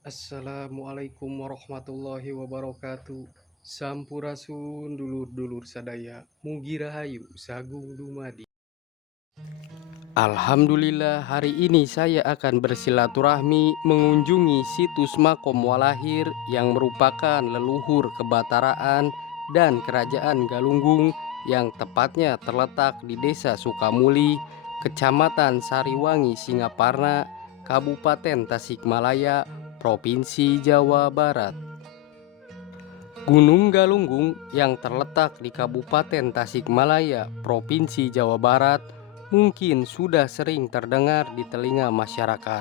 Assalamualaikum warahmatullahi wabarakatuh. Sampurasun dulur-dulur sadaya, mugi rahayu sagung dumadi. Alhamdulillah, hari ini saya akan bersilaturahmi mengunjungi situs Makom Walahir yang merupakan leluhur kebataraan dan kerajaan Galunggung yang tepatnya terletak di Desa Sukamuli, Kecamatan Sariwangi, Singaparna, Kabupaten Tasikmalaya, Provinsi Jawa Barat. Gunung Galunggung yang terletak di Kabupaten Tasikmalaya, Provinsi Jawa Barat, mungkin sudah sering terdengar di telinga masyarakat.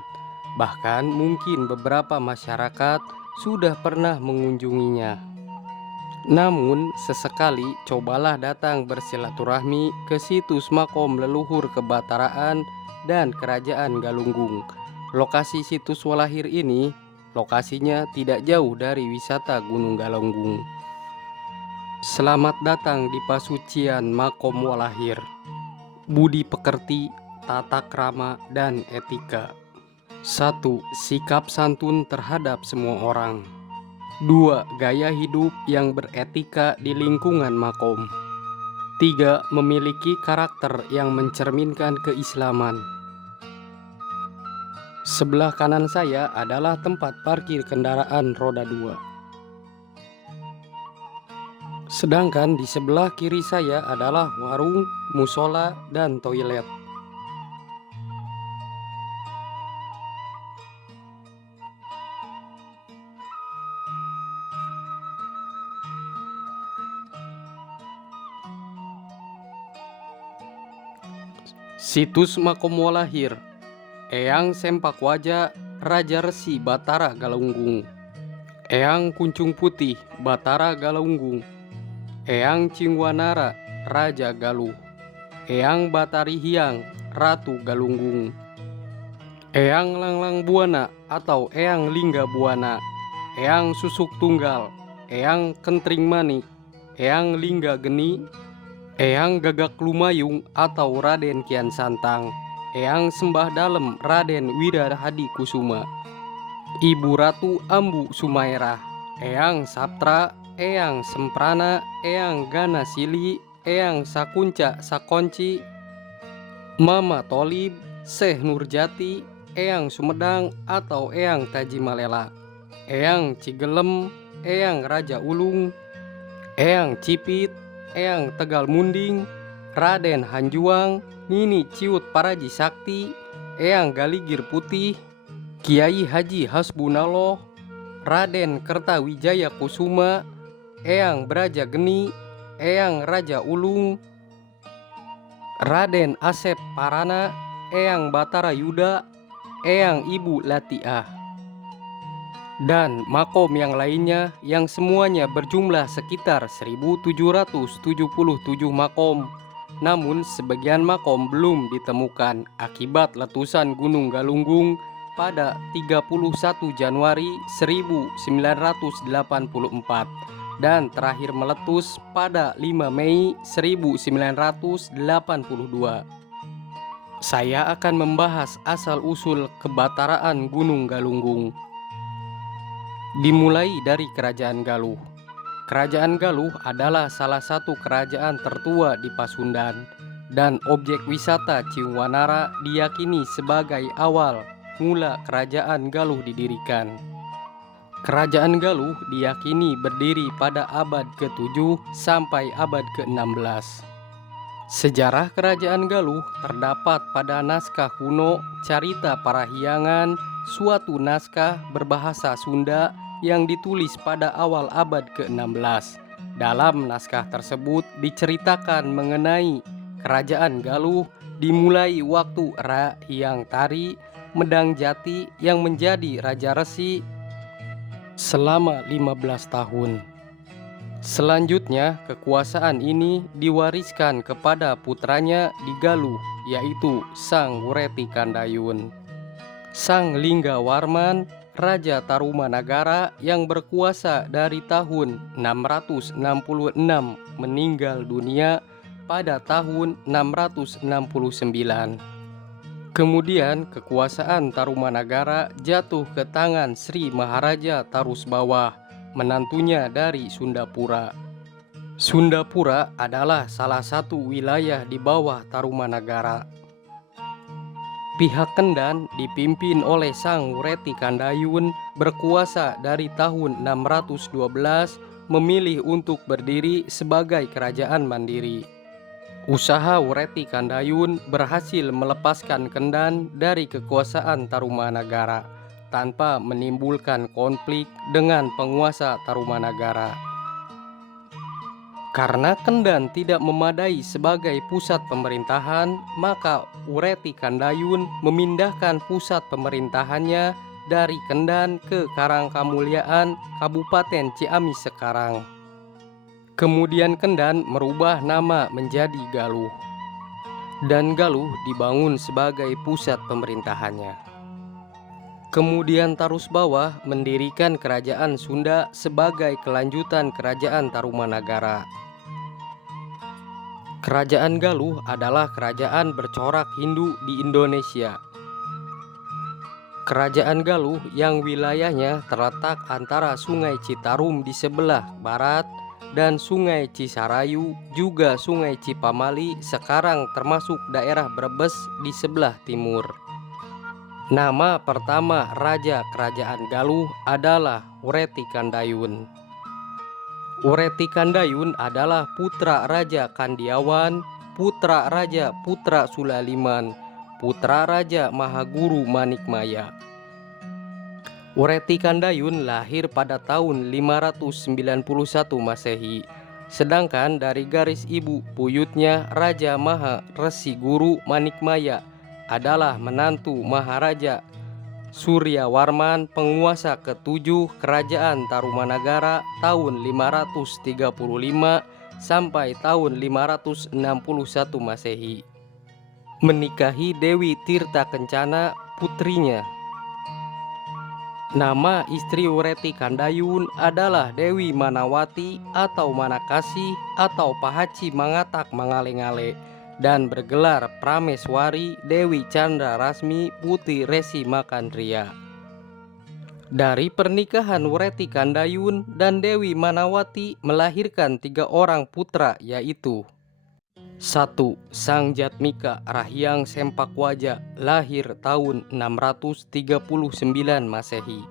Bahkan mungkin beberapa masyarakat sudah pernah mengunjunginya. Namun, sesekali cobalah datang bersilaturahmi ke situs Makom Leluhur Kebataraan dan Kerajaan Galunggung. Lokasi situs Walahir ini lokasinya tidak jauh dari wisata Gunung Galunggung. Selamat datang di pasucian Makom Walahir. Budi pekerti, tata krama, dan etika. 1. Sikap santun terhadap semua orang. 2. Gaya hidup yang beretika di lingkungan makom. 3. Memiliki karakter yang mencerminkan keislaman. Sebelah kanan saya adalah tempat parkir kendaraan roda 2. Sedangkan di sebelah kiri saya adalah warung, musola, dan toilet. Situs Makom Walahir, Eyang Sempak Wajah, Raja Resi Batara Galunggung. Eyang Kuncung Putih, Batara Galunggung. Eyang Cingwanara, Raja Galuh. Eyang Batari Hyang, Ratu Galunggung. Eyang Langlang Buana atau Eyang Lingga Buana. Eyang Susuk Tunggal, Eyang Kentring Manik, Eyang Lingga Geni, Eyang Gagak Lumayung atau Raden Kian Santang, Eyang Sembah Dalem Raden Wirahadi Kusuma, Ibu Ratu Ambu Sumairah, Eyang Saptra, Eyang Semprana, Eyang Gana Sili, Eyang Sakunca Sakonci, Mama Tolib, Syekh Nurjati, Eyang Sumedang atau Eyang Tajimalela, Eyang Cigelem, Eyang Raja Ulung, Eyang Cipit, Eyang Tegal Munding, Raden Hanjuang, Nini Ciut Paraji Sakti, Eyang Galigir Putih, Kiai Haji Hasbunallah, Raden Kertawijaya Kusuma, Eyang Braja Geni, Eyang Raja Ulung, Raden Asep Parana, Eyang Batara Yuda, Eyang Ibu Latiah, dan makom yang lainnya yang semuanya berjumlah sekitar 1777 makom. Namun sebagian makom belum ditemukan akibat letusan Gunung Galunggung pada 31 Januari 1984 dan terakhir meletus pada 5 Mei 1982. Saya akan membahas asal-usul kebataraan Gunung Galunggung. Dimulai dari Kerajaan Galuh. Kerajaan Galuh adalah salah satu kerajaan tertua di Pasundan dan objek wisata Ciungwanara diyakini sebagai awal mula Kerajaan Galuh didirikan. Kerajaan Galuh diyakini berdiri pada abad ke-7 sampai abad ke-16. Sejarah Kerajaan Galuh terdapat pada naskah kuno Carita Parahyangan, suatu naskah berbahasa Sunda yang ditulis pada awal abad ke-16. Dalam naskah tersebut diceritakan mengenai Kerajaan Galuh dimulai waktu Hyang Tari Medang Jati yang menjadi Raja Resi selama 15 tahun. Selanjutnya, kekuasaan ini diwariskan kepada putranya di Galuh, yaitu Sang Wureti Kandayun. Sang Lingga Warman, Raja Tarumanagara yang berkuasa dari tahun 666 meninggal dunia pada tahun 669. Kemudian kekuasaan Tarumanagara jatuh ke tangan Sri Maharaja Tarusbawah, menantunya dari Sundapura. Sundapura adalah salah satu wilayah di bawah Tarumanagara. Pihak Kendan dipimpin oleh Sang Wreti Kandayun berkuasa dari tahun 612 memilih untuk berdiri sebagai kerajaan mandiri. Usaha Wreti Kandayun berhasil melepaskan Kendan dari kekuasaan Tarumanagara tanpa menimbulkan konflik dengan penguasa Tarumanagara. Karena Kendan tidak memadai sebagai pusat pemerintahan, maka Wreti Kandayun memindahkan pusat pemerintahannya dari Kendan ke Karangkamuliaan, Kabupaten Ciamis sekarang. Kemudian Kendan merubah nama menjadi Galuh, dan Galuh dibangun sebagai pusat pemerintahannya. Kemudian Tarusbawah mendirikan kerajaan Sunda sebagai kelanjutan kerajaan Tarumanagara. Kerajaan Galuh adalah kerajaan bercorak Hindu di Indonesia. Kerajaan Galuh yang wilayahnya terletak antara Sungai Citarum di sebelah barat dan Sungai Cisarayu, juga Sungai Cipamali sekarang termasuk daerah Brebes di sebelah timur. Nama pertama Raja Kerajaan Galuh adalah Wreti Kandayun. Wreti Kandayun adalah putra Raja Kandiawan, putra Raja Putra Sulaliman, putra Raja Mahaguru Manikmaya. Wreti Kandayun lahir pada tahun 591 Masehi, sedangkan dari garis ibu buyutnya Raja Maha Resi Guru Manikmaya adalah menantu Maharaja Suryawarman, penguasa ke-7 Kerajaan Tarumanagara tahun 535 sampai tahun 561 Masehi. Menikahi Dewi Tirta Kencana, putrinya. Nama istri Wreti Kandayun adalah Dewi Manawati atau Manakasi atau Pahaci Mangatak Mangale-ngale, dan bergelar Prameswari Dewi Chandra Rasmi Putri Resi Makandria. Dari pernikahan Wreti Kandayun dan Dewi Manawati melahirkan 3 orang putra, yaitu 1. Sang Jatmika Rahyang Sempakwaja, lahir tahun 639 Masehi.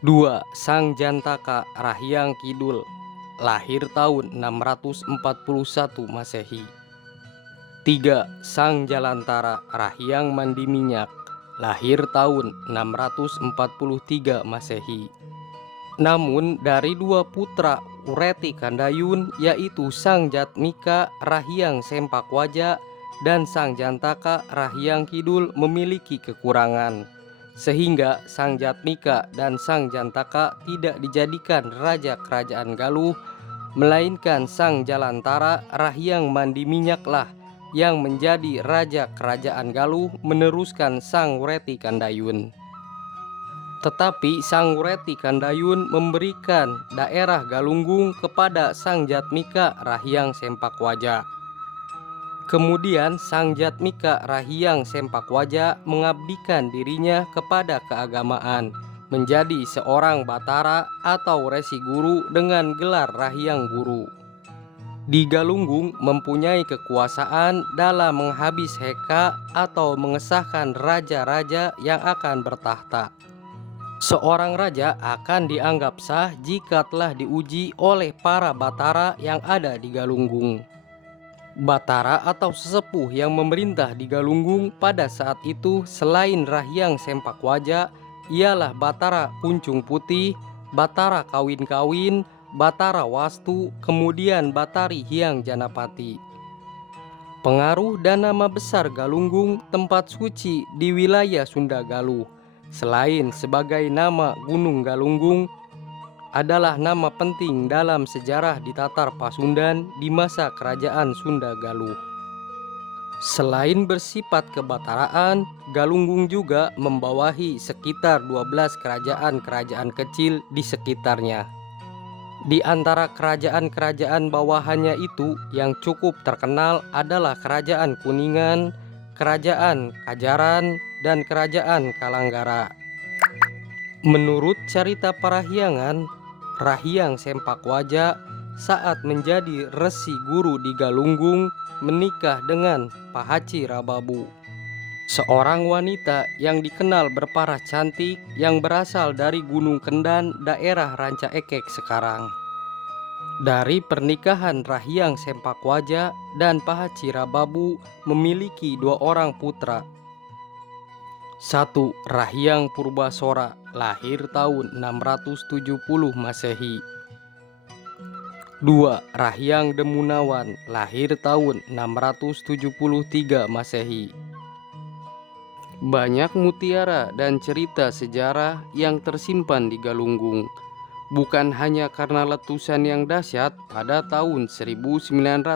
2. Sang Jantaka Rahyang Kidul, lahir tahun 641 Masehi. 3. Sang Jalantara Rahyang Mandiminyak, lahir tahun 643 Masehi. Namun dari 2 putra Wreti Kandayun, yaitu Sang Jatmika Rahyang Sempakwaja dan Sang Jantaka Rahyang Kidul, memiliki kekurangan, sehingga Sang Jatmika dan Sang Jantaka tidak dijadikan raja kerajaan Galuh, melainkan Sang Jalantara Rahyang Mandiminyaklah yang menjadi raja kerajaan Galuh meneruskan Sang Wreti Kandayun. Tetapi Sang Wreti Kandayun memberikan daerah Galunggung kepada Sang Jatmika Rahyang Sempakwaja. Kemudian Sang Jatmika Rahyang Sempakwaja mengabdikan dirinya kepada keagamaan, menjadi seorang batara atau resi guru dengan gelar Rahyang Guru. Di Galunggung mempunyai kekuasaan dalam menghabis heka atau mengesahkan raja-raja yang akan bertahta. Seorang raja akan dianggap sah jika telah diuji oleh para batara yang ada di Galunggung. Batara atau sesepuh yang memerintah di Galunggung pada saat itu selain Rahyang Sempakwaja ialah Batara Kuncung Putih, Batara Kawin-kawin, Batara Wastu, kemudian Batari Hyang Janapati. Pengaruh dan nama besar Galunggung, tempat suci di wilayah Sunda Galuh, selain sebagai nama Gunung Galunggung, adalah nama penting dalam sejarah di Tatar Pasundan di masa Kerajaan Sunda Galuh. Selain bersifat kebataraan, Galunggung juga membawahi sekitar 12 kerajaan-kerajaan kecil di sekitarnya. Di antara kerajaan-kerajaan bawahannya itu yang cukup terkenal adalah Kerajaan Kuningan, Kerajaan Kajaran, dan Kerajaan Kalanggara. Menurut cerita Parahyangan, Rahyang Sempakwaja saat menjadi resi guru di Galunggung menikah dengan Pahaci Rababu, seorang wanita yang dikenal berparas cantik yang berasal dari Gunung Kendan, daerah Ranca Ekek sekarang. Dari pernikahan Rahyang Sempakwaja dan Pahaci Rababu memiliki 2 orang putra. 1. Rahyang Purbasora, lahir tahun 670 Masehi. 2. Rahyang Demunawan, lahir tahun 673 Masehi. Banyak mutiara dan cerita sejarah yang tersimpan di Galunggung, bukan hanya karena letusan yang dahsyat pada tahun 1982.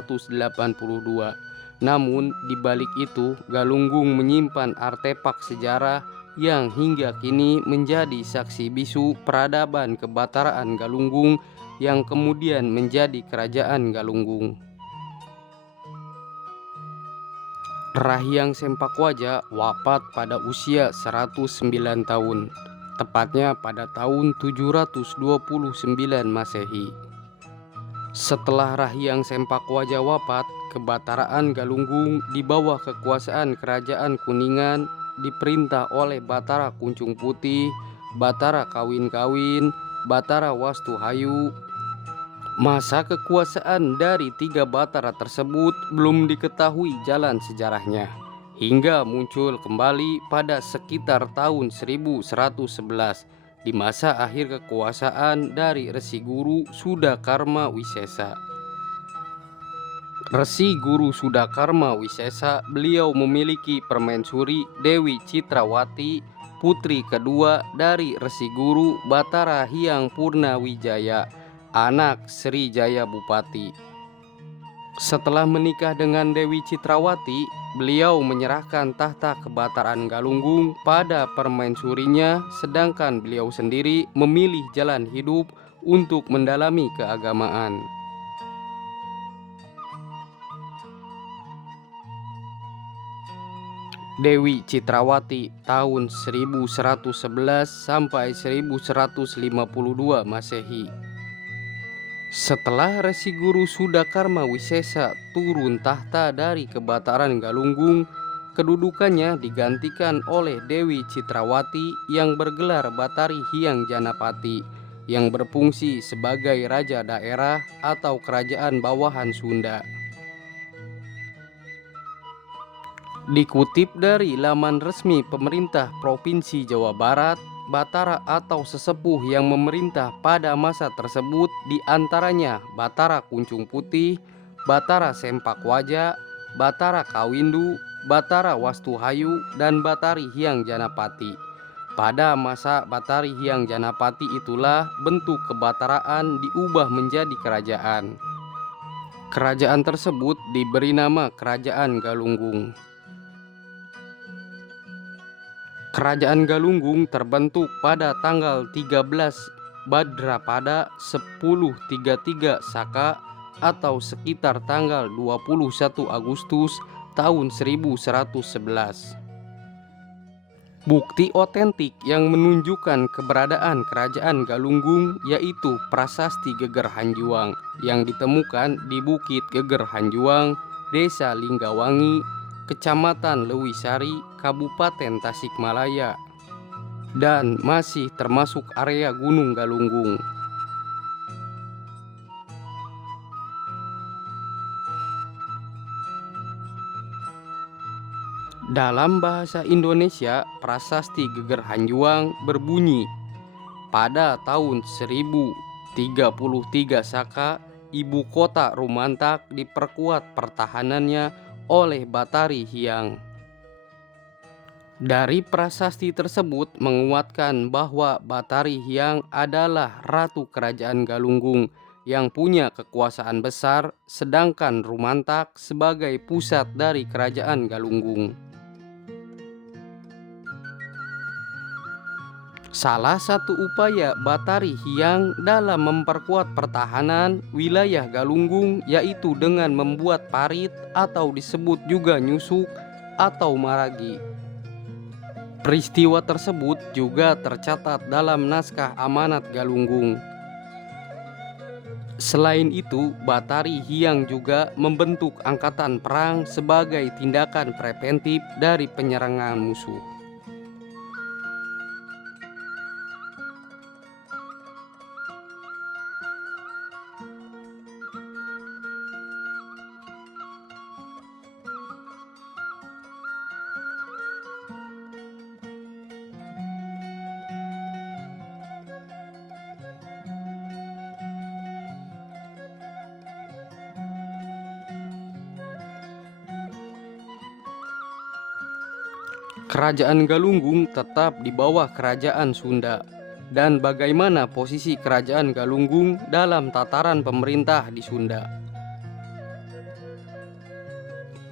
Namun di balik itu, Galunggung menyimpan artefak sejarah yang hingga kini menjadi saksi bisu peradaban kebataraan Galunggung yang kemudian menjadi Kerajaan Galunggung. Rahyang Sempakwaja wafat pada usia 109 tahun, tepatnya pada tahun 729 Masehi. Setelah Rahyang Sempakwaja wafat, kebataraan Galunggung di bawah kekuasaan Kerajaan Kuningan diperintah oleh Batara Kuncung Putih, Batara Kawin-Kawin, Batara Wastuhayu. Masa kekuasaan dari 3 Batara tersebut belum diketahui jalan sejarahnya, hingga muncul kembali pada sekitar tahun 1111 di masa akhir kekuasaan dari Resi Guru Sudakarma Wisesa. Resi Guru Sudakarma Wisesa, beliau memiliki permaisuri Dewi Citrawati, putri kedua dari Resi Guru Batara Hyang Purnawijaya, anak Sri Jaya Bupati. Setelah menikah dengan Dewi Citrawati, beliau menyerahkan tahta kebataraan Galunggung pada permaisurinya, sedangkan beliau sendiri memilih jalan hidup untuk mendalami keagamaan. Dewi Citrawati tahun 1111 sampai 1152 Masehi. Setelah Resi Guru Sudakarma Wisesa turun tahta dari kebataran Galunggung, kedudukannya digantikan oleh Dewi Citrawati yang bergelar Batari Hyang Janapati, yang berfungsi sebagai raja daerah atau kerajaan bawahan Sunda. Dikutip dari laman resmi pemerintah Provinsi Jawa Barat, Batara atau sesepuh yang memerintah pada masa tersebut diantaranya Batara Kuncung Putih, Batara Sempakwaja, Batara Kawindu, Batara Wastuhayu, dan Batari Hyang Janapati. Pada masa Batari Hyang Janapati itulah bentuk kebataraan diubah menjadi kerajaan. Kerajaan tersebut diberi nama Kerajaan Galunggung. Kerajaan Galunggung terbentuk pada tanggal 13 Bhadrapada 1033 Saka atau sekitar tanggal 21 Agustus tahun 1111. Bukti otentik yang menunjukkan keberadaan Kerajaan Galunggung yaitu Prasasti Geger Hanjuang yang ditemukan di Bukit Geger Hanjuang, Desa Linggawangi, Kecamatan Lewisari, Kabupaten Tasikmalaya, dan masih termasuk area Gunung Galunggung. Dalam bahasa Indonesia, Prasasti Geger Hanjuang berbunyi, pada tahun 1033 Saka, ibu kota Rumantak diperkuat pertahanannya oleh Batari Hyang. Dari prasasti tersebut menguatkan bahwa Batari Hyang adalah ratu kerajaan Galunggung yang punya kekuasaan besar, sedangkan Rumantak sebagai pusat dari kerajaan Galunggung. Salah satu upaya Batari Hyang dalam memperkuat pertahanan wilayah Galunggung yaitu dengan membuat parit atau disebut juga nyusuk atau maragi. Peristiwa tersebut juga tercatat dalam naskah Amanat Galunggung. Selain itu, Batari Hyang juga membentuk angkatan perang sebagai tindakan preventif dari penyerangan musuh. Kerajaan Galunggung tetap di bawah Kerajaan Sunda. Dan bagaimana posisi Kerajaan Galunggung dalam tataran pemerintah di Sunda?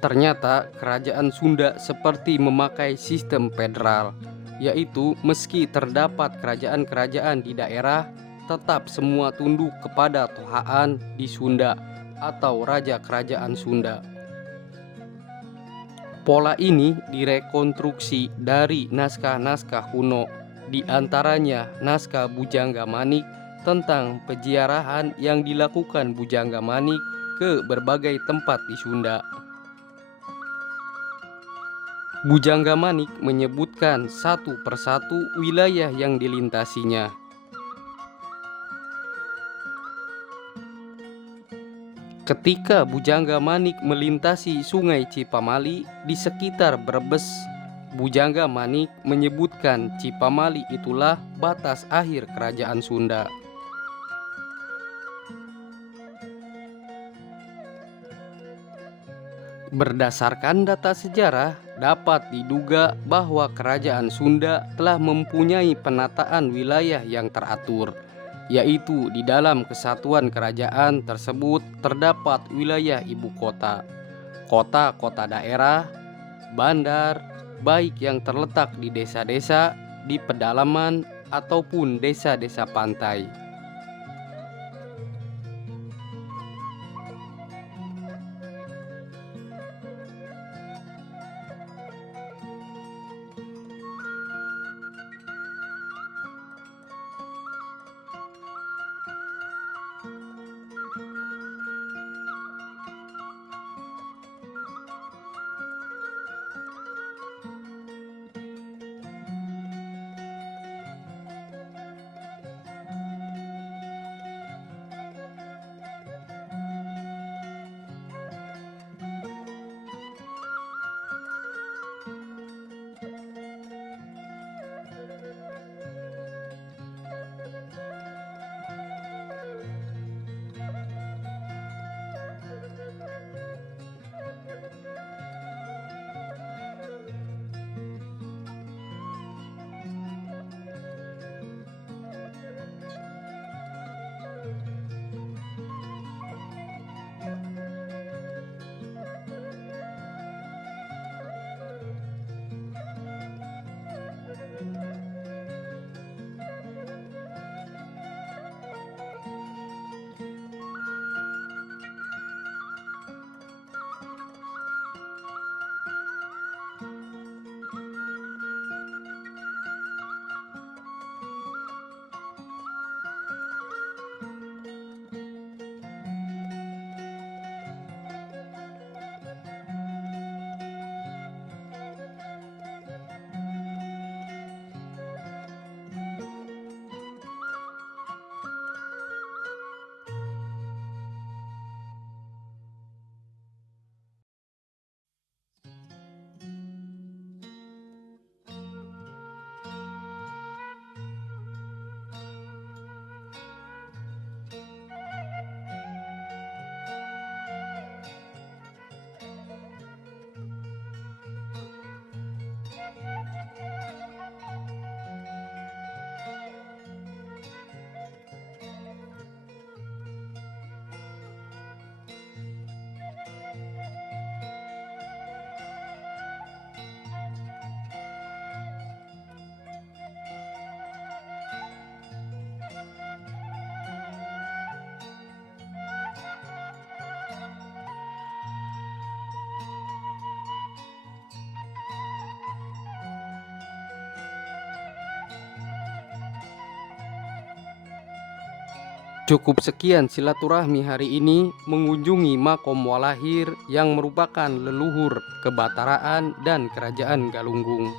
Ternyata Kerajaan Sunda seperti memakai sistem federal, yaitu meski terdapat kerajaan-kerajaan di daerah, tetap semua tunduk kepada Tohaan di Sunda atau Raja Kerajaan Sunda. Pola ini direkonstruksi dari naskah-naskah kuno, di antaranya naskah Bujangga Manik tentang peziarahan yang dilakukan Bujangga Manik ke berbagai tempat di Sunda. Bujangga Manik menyebutkan satu persatu wilayah yang dilintasinya. Ketika Bujangga Manik melintasi Sungai Cipamali di sekitar Brebes, Bujangga Manik menyebutkan Cipamali itulah batas akhir kerajaan Sunda. Berdasarkan data sejarah, dapat diduga bahwa kerajaan Sunda telah mempunyai penataan wilayah yang teratur, yaitu di dalam kesatuan kerajaan tersebut terdapat wilayah ibu kota, kota-kota daerah, bandar, baik yang terletak di desa-desa, di pedalaman, ataupun desa-desa pantai. Cukup sekian silaturahmi hari ini mengunjungi Makom Walahir yang merupakan leluhur kebataraan dan kerajaan Galunggung,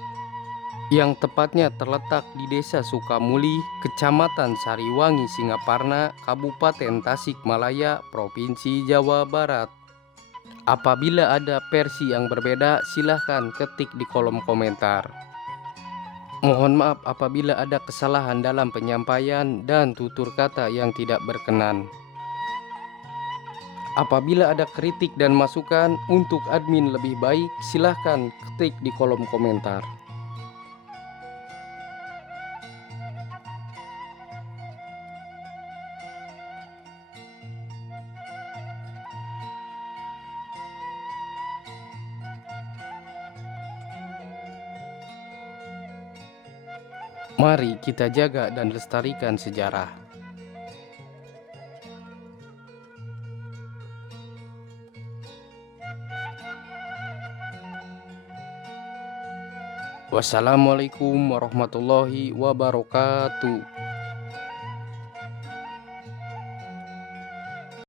yang tepatnya terletak di Desa Sukamuli, Kecamatan Sariwangi, Singaparna, Kabupaten Tasikmalaya, Provinsi Jawa Barat. Apabila ada versi yang berbeda, silahkan ketik di kolom komentar. Mohon maaf apabila ada kesalahan dalam penyampaian dan tutur kata yang tidak berkenan. Apabila ada kritik dan masukan untuk admin lebih baik, silahkan ketik di kolom komentar. Mari kita jaga dan lestarikan sejarah. Wassalamualaikum warahmatullahi wabarakatuh.